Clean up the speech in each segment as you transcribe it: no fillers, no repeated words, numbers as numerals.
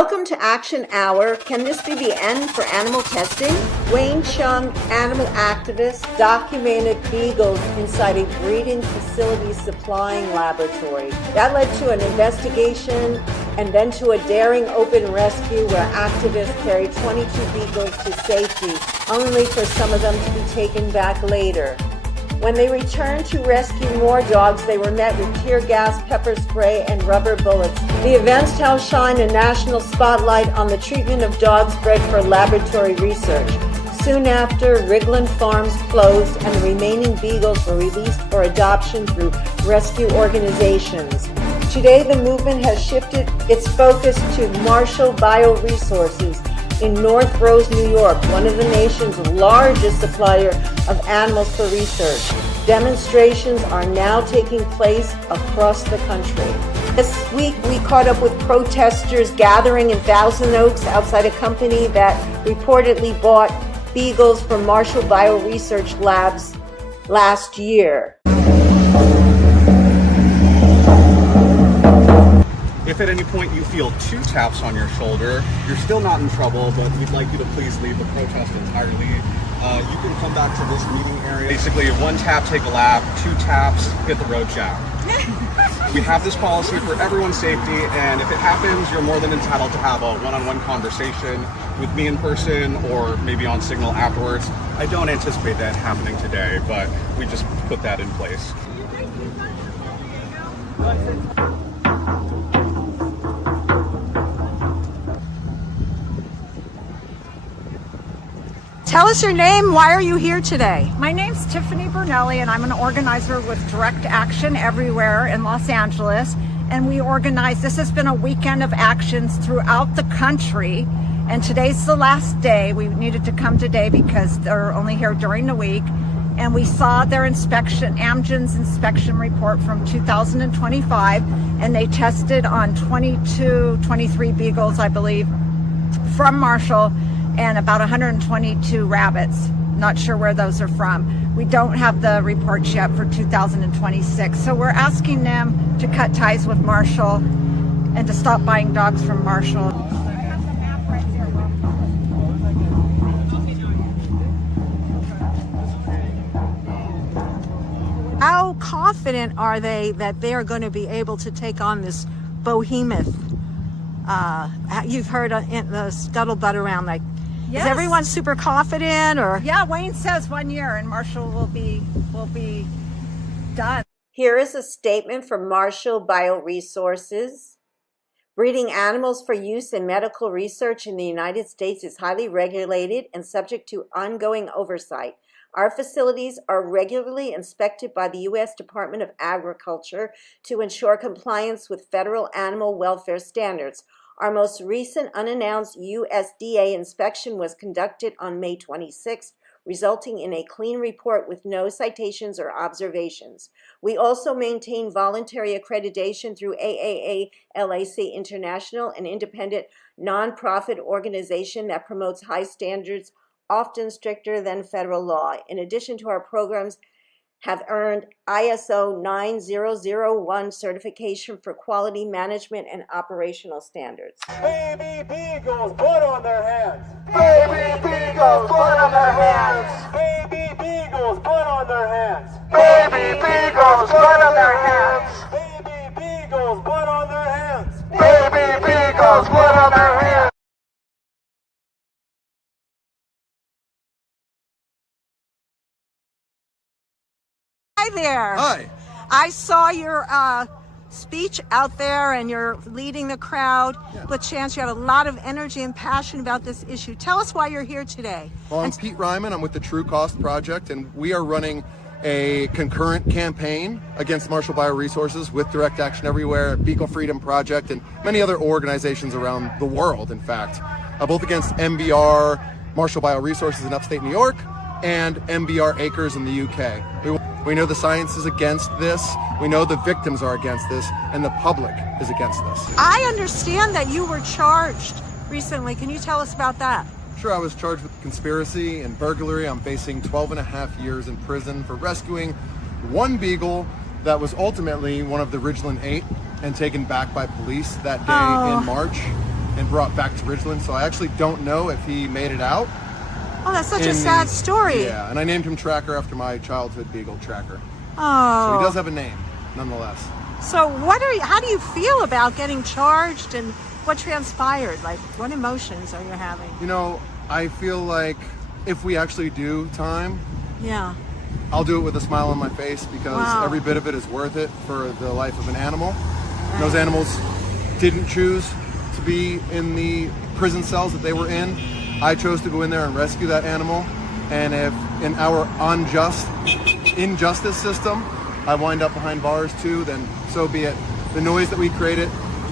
Welcome to Action Hour. Can this be the end for animal testing? Wayne Chung, animal activist, documented beagles inside a breeding facility supplying laboratory. That led to an investigation and then to a daring open rescue where activists carried 22 beagles to safety, only for some of them to be taken back later. When they returned to rescue more dogs, they were met with tear gas, pepper spray, and rubber bullets. The events helped shine a national spotlight on the treatment of dogs bred for laboratory research. Soon after, Ridglan farms closed and the remaining beagles were released for adoption through rescue organizations. Today, the movement has shifted its focus to Marshall Bioresources in North Rose, New York, one of the nation's largest supplier of animals for research. Demonstrations are now taking place across the country. This week, we caught up with protesters gathering in Thousand Oaks outside a company that reportedly bought beagles from Marshall Bioresearch Labs last year. If at any point you feel 2 taps on your shoulder, you're still not in trouble, but we'd like you to please leave the protest entirely. You can come back to this meeting area. Basically, 1 tap, take a lap, 2 taps, hit the road jack. We have this policy for everyone's safety, and if it happens, you're more than entitled to have a one-on-one conversation with me in person or maybe on Signal afterwards. I don't anticipate that happening today, but we just put that in place. Tell us your name. Why are you here today? My name's Tiffany Bernelli, and I'm an organizer with Direct Action Everywhere in Los Angeles. And we organize, this has been a weekend of actions throughout the country. And today's the last day. We needed to come today because they're only here during the week. And we saw their inspection, Amgen's inspection report from 2025. And they tested on 23 beagles, I believe, from Marshall, and about 122 rabbits. Not sure where those are from. We don't have the reports yet for 2026. So we're asking them to cut ties with Marshall and to stop buying dogs from Marshall. How confident are they that they are going to be able to take on this behemoth? You've heard in the scuttlebutt around, like, yes. Is everyone super confident, or? Yeah, Wayne says 1 year and Marshall will be done. Here is a statement from Marshall Bioresources. Breeding animals for use in medical research in the United States is highly regulated and subject to ongoing oversight. Our facilities are regularly inspected by the U.S. Department of Agriculture to ensure compliance with federal animal welfare standards. Our most recent unannounced USDA inspection was conducted on May 26th, resulting in a clean report with no citations or observations. We also maintain voluntary accreditation through AAA-LAC International, an independent nonprofit organization that promotes high standards, often stricter than federal law. In addition to our programs, have earned ISO 9001 certification for quality management and operational standards. Baby beagles, blood on their hands. Baby beagles, blood on their hands. Baby beagles, blood on their hands. Baby beagles, blood on their hands. Baby beagles, blood on their hands. Baby beagles, blood on their hands. Hi there. Hi. I saw your speech out there, and you're leading the crowd. Yeah. But Chance, you have a lot of energy and passion about this issue. Tell us why you're here today. Well, I'm Pete Ryman. I'm with the True Cost Project, and we are running a concurrent campaign against Marshall Bioresources with Direct Action Everywhere, Beagle Freedom Project, and many other organizations around the world, in fact, both against MBR, Marshall Bioresources in upstate New York, and MBR Acres in the UK. We know the science is against this, we know the victims are against this, and the public is against this. I understand that you were charged recently. Can you tell us about that? Sure, I was charged with conspiracy and burglary. I'm facing 12.5 years in prison for rescuing 1 beagle that was ultimately one of the Ridglan 8 and taken back by police that day in March. and brought back to Ridglan. So I actually don't know if he made it out. Oh, that's such a sad story. Yeah, and I named him Tracker after my childhood beagle, Tracker. Oh. So he does have a name, nonetheless. So how do you feel about getting charged, and what transpired? Like, what emotions are you having? You know, I feel like if we actually do time, Yeah. I'll do it with a smile on my face, because every bit of it is worth it for the life of an animal. And those animals didn't choose to be in the prison cells that they were in. I chose to go in there and rescue that animal. And if in our injustice system, I wind up behind bars too, then so be it. The noise that we created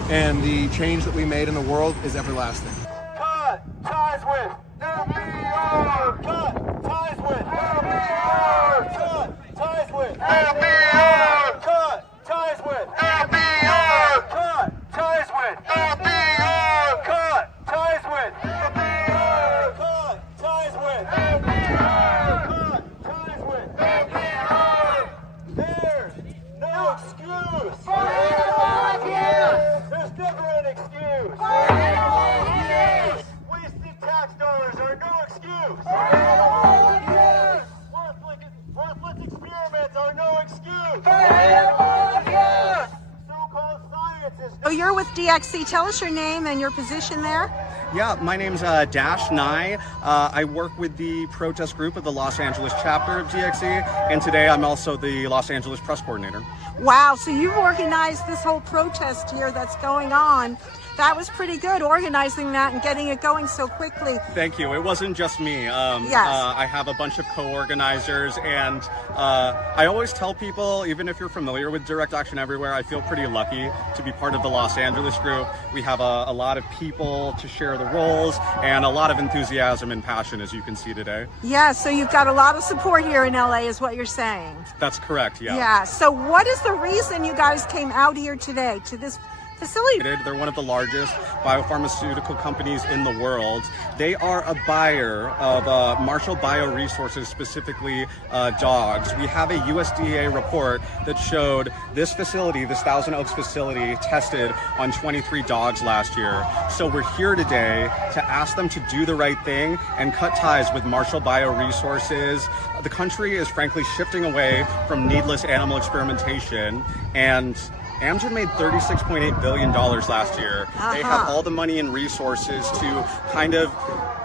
and the change that we made in the world is everlasting. Cut ties with FBR. Cut ties with FBR. Cut ties with FBR. Cut ties with FBR. Cut ties with FBR. Cut ties with FBR. Cut ties with FBR. Cut ties with FBR. There's no excuse for anyone here. There's never an excuse for anyone here. Wasted tax dollars are no excuse for anyone here. Worthless experiments are no excuse for anyone here. So-called science is So you're with DXC. Tell us your name and your position there. Yeah, my name's Dash Nye. I work with the protest group of the Los Angeles chapter of DXC, and today I'm also the Los Angeles press coordinator. Wow, so you've organized this whole protest here that's going on. That was pretty good, organizing that and getting it going so quickly. Thank you. It wasn't just me. Yes. I have a bunch of co-organizers, and I always tell people, even if you're familiar with Direct Action Everywhere, I feel pretty lucky to be part of the Los Angeles group. We have a lot of people to share the roles and a lot of enthusiasm and passion, as you can see today. Yeah, so you've got a lot of support here in LA is what you're saying. That's correct, yeah. Yeah, so what is the reason you guys came out here today to this facility? They're one of the largest biopharmaceutical companies in the world. They are a buyer of Marshall Bioresources, specifically dogs. We have a USDA report that showed this facility, this Thousand Oaks facility, tested on 23 dogs last year. So we're here today to ask them to do the right thing and cut ties with Marshall Bioresources. The country is frankly shifting away from needless animal experimentation, and Amgen made $36.8 billion last year. They have all the money and resources to kind of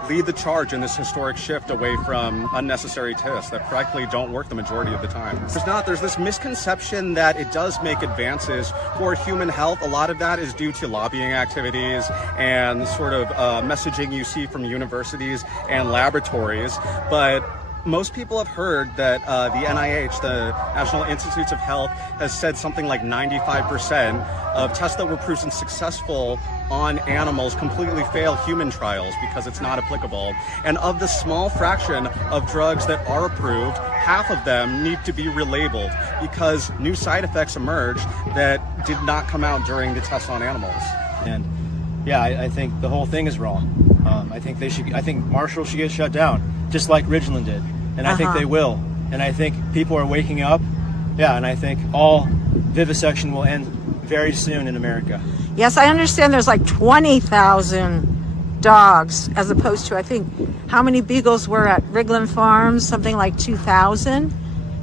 lead the charge in this historic shift away from unnecessary tests that frankly don't work the majority of the time. There's this misconception that it does make advances for human health. A lot of that is due to lobbying activities and sort of messaging you see from universities and laboratories. But most people have heard that the NIH, the National Institutes of Health, has said something like 95% of tests that were proven successful on animals completely fail human trials because it's not applicable. And of the small fraction of drugs that are approved, half of them need to be relabeled because new side effects emerge that did not come out during the tests on animals. And yeah, I think the whole thing is wrong. I think Marshall should get shut down, just like Ridglan did. And I think they will. And I think people are waking up. Yeah, and I think all vivisection will end very soon in America. Yes, I understand there's like 20,000 dogs as opposed to, I think, how many beagles were at Ridglan Farms? Something like 2,000.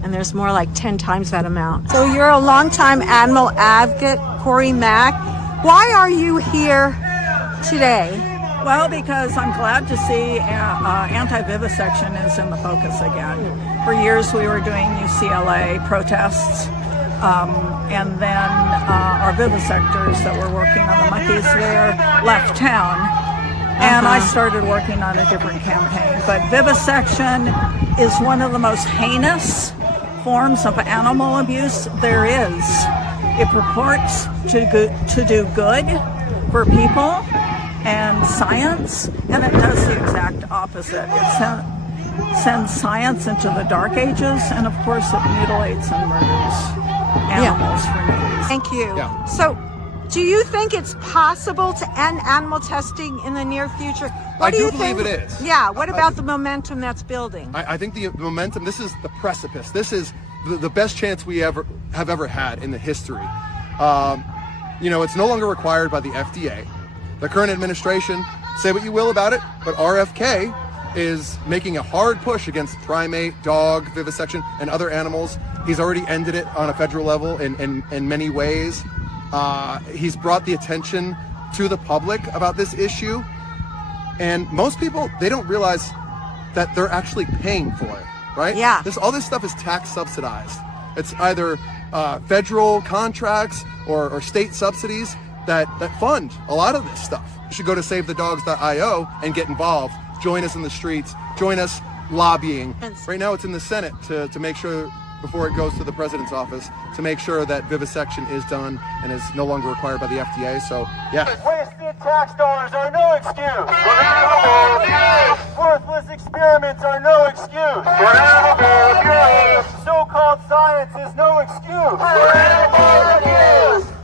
And there's more like 10 times that amount. So you're a longtime animal advocate, Corey Mack. Why are you here today? Well, because I'm glad to see anti-vivisection is in the focus again. For years we were doing UCLA protests, and then our vivisectors that were working on the monkeys there left town, and I started working on a different campaign. But vivisection is one of the most heinous forms of animal abuse there is. It purports to do good for people and science, and it does the exact opposite. It sends science into the dark ages, and of course it mutilates and murders animals for no reason. Thank you. Yeah. So, do you think it's possible to end animal testing in the near future? What I do you believe think? it is. Yeah, what about the momentum that's building? I think the momentum, this is the precipice. This is the best chance we have ever had in the history. You know, it's no longer required by the FDA. The current administration, say what you will about it, but RFK is making a hard push against primate, dog, vivisection, and other animals. He's already ended it on a federal level in many ways. He's brought the attention to the public about this issue. And most people, they don't realize that they're actually paying for it, right? Yeah. All this stuff is tax subsidized. It's either federal contracts or state subsidies that fund a lot of this stuff. You should go to SaveTheDogs.io and get involved. Join us in the streets. Join us lobbying. Right now it's in the Senate to make sure, before it goes to the president's office, to make sure that vivisection is done and is no longer required by the FDA. So, yeah. Wasted tax dollars are no excuse. Worthless experiments are no excuse. So-called science is no excuse.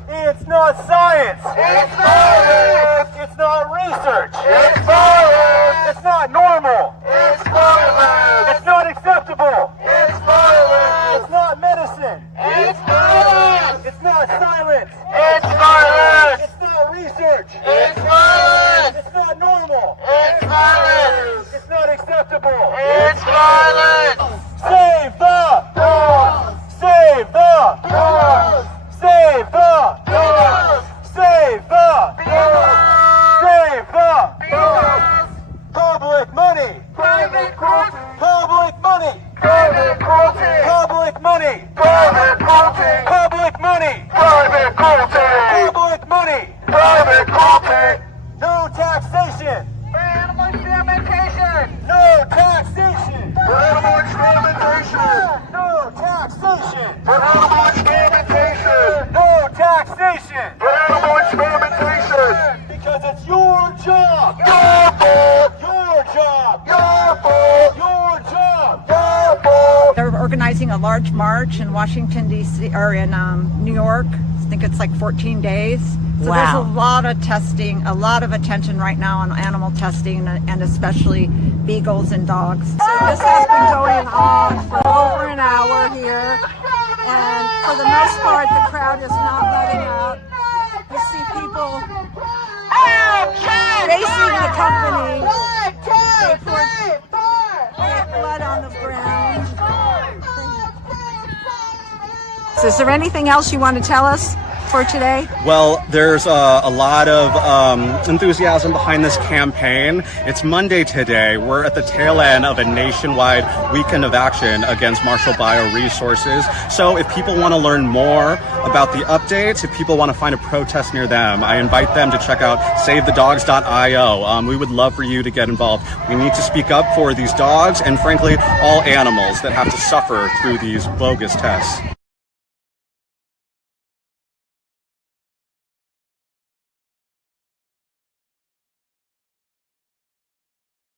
It's not science. It's violence. It's not research. It's violence. It's not normal. It's violence. It's not acceptable. It's violence. It's not medicine. It's violence. It's not silence. It's violence. It's not research. It's violence. It's not normal. It's violence. It's not acceptable. It's violence. Save the dogs. Save the dogs. Save the dogs. Save the dogs. Save the dogs. Public money. Private cruelty. Public money. Private cruelty. Public money. Private cruelty. Public money. Private cruelty. Public money. Private cruelty. No taxation. Animal experimentation. No taxation. Animal experimentation. No taxation. Animal experimentation. No taxation. Animal experimentation. Because it's your job. Your fault. Your job. Your fault. Your job. Your fault. They're organizing a large march in Washington, D.C., or in New York. I think it's like 14 days. So Wow. there's a lot of testing, a lot of attention right now on animal testing, and especially beagles and dogs. So this has been going on for over an hour here, and for the most part, the crowd is not letting out. You see people facing the company. They pour blood on the ground. So is there anything else you want to tell us for today? Well, there's a lot of enthusiasm behind this campaign. It's Monday today. We're at the tail end of a nationwide weekend of action against Marshall Bioresources. So if people want to learn more about the updates, if people want to find a protest near them, I invite them to check out SaveTheDogs.io. We would love for you to get involved. We need to speak up for these dogs and, frankly, all animals that have to suffer through these bogus tests.